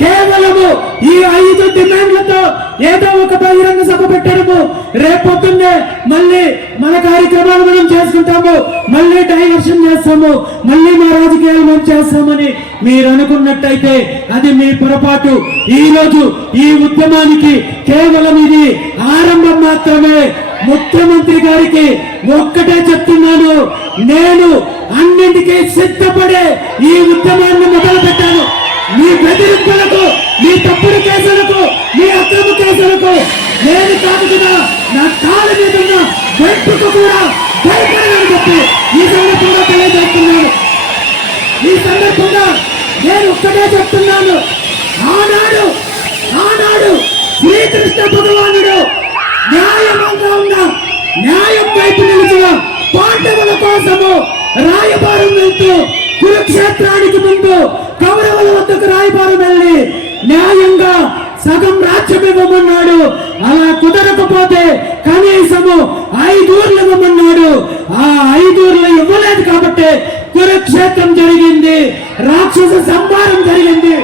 కేవలము ఈ 5 డిమాండ్లతో ఏదో ఒక బహిరంగ సభ పెట్టడము, రేపొద్దున్నే మళ్ళీ మన కార్యక్రమాలు మనం చేసుకుంటాము, మళ్ళీ డైవర్షన్ చేస్తాము, మళ్ళీ మా రాజకీయాలు మనం చేస్తామని మీరు అనుకున్నట్టయితే అది మీ పొరపాటు. ఈ రోజు ఈ ఉద్యమానికి కేవలం ఇది ఆరంభం మాత్రమే. ముఖ్యమంత్రి గారికి ఒక్కటే చెప్తున్నాను, నేను అన్నింటికీ సిద్ధపడే ఈ ఉద్యమాన్ని మొదలు పెట్టాను. మీ బెదిరింపులకు, మీ తప్పుడు కేసులకు, మీ అక్రమ కేసులకు నేను కాదు కదా, నా కాళ్ళ మీద ఉన్న వెంట్రుకు కూడా భయపడని చెప్పి ఈ సందర్భంగా తెలియజేస్తున్నాను. ఈ సందర్భంగా నేను ఒక్కటే చెప్తున్నాను, ఆనాడు శ్రీకృష్ణ భగవానుడు న్యాయమంగా ఉన్న, న్యాయం వైపు నిలిచిన పాండవుల కోసము రాయబారం వెళ్తూ కురుక్షేత్రానికి ముందు కౌరవుల వద్దకు రాయబారం వెళ్ళి న్యాయంగా సగం రాజ్యం ఇవ్వమన్నాడు. అలా కుదరకపోతే కనీసము 5 ఊర్లు ఇవ్వమన్నాడు. ఆ 5 ఊర్లు ఇవ్వలేదు కాబట్టి కురుక్షేత్రం జరిగింది, రాక్షస సంహారం జరిగింది.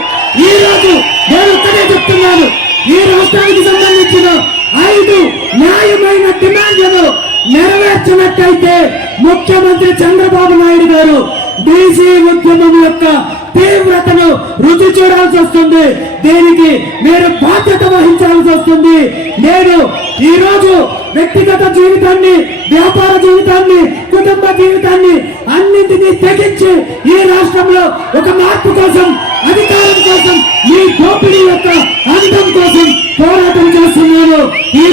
ఈ రోజు నేను ఒక్కటే చెప్తున్నాను, ఈ రాష్ట్రానికి సంబంధించిన 5 న్యాయమైన డిమాండ్లను నెరవేర్చినట్టయితే ముఖ్యమంత్రి చంద్రబాబు నాయుడు గారు బీసీ ఉద్యమం యొక్క తీవ్రతను రుచి చూడాల్సి వస్తుంది. దీనికి మీరు బాధ్యత వహించాల్సి వస్తుంది. నేను ఈ రోజు వ్యక్తిగత జీవితాన్ని, వ్యాపార జీవితాన్ని, కుటుంబ జీవితాన్ని అన్నింటినీ తెగించి ఈ రాష్ట్రంలో ఒక మార్పు కోసం, అధికారం కోసం, ఈ దోపిడీ యొక్క అంతం కోసం పోరాటం చేస్తున్నాను. ఈ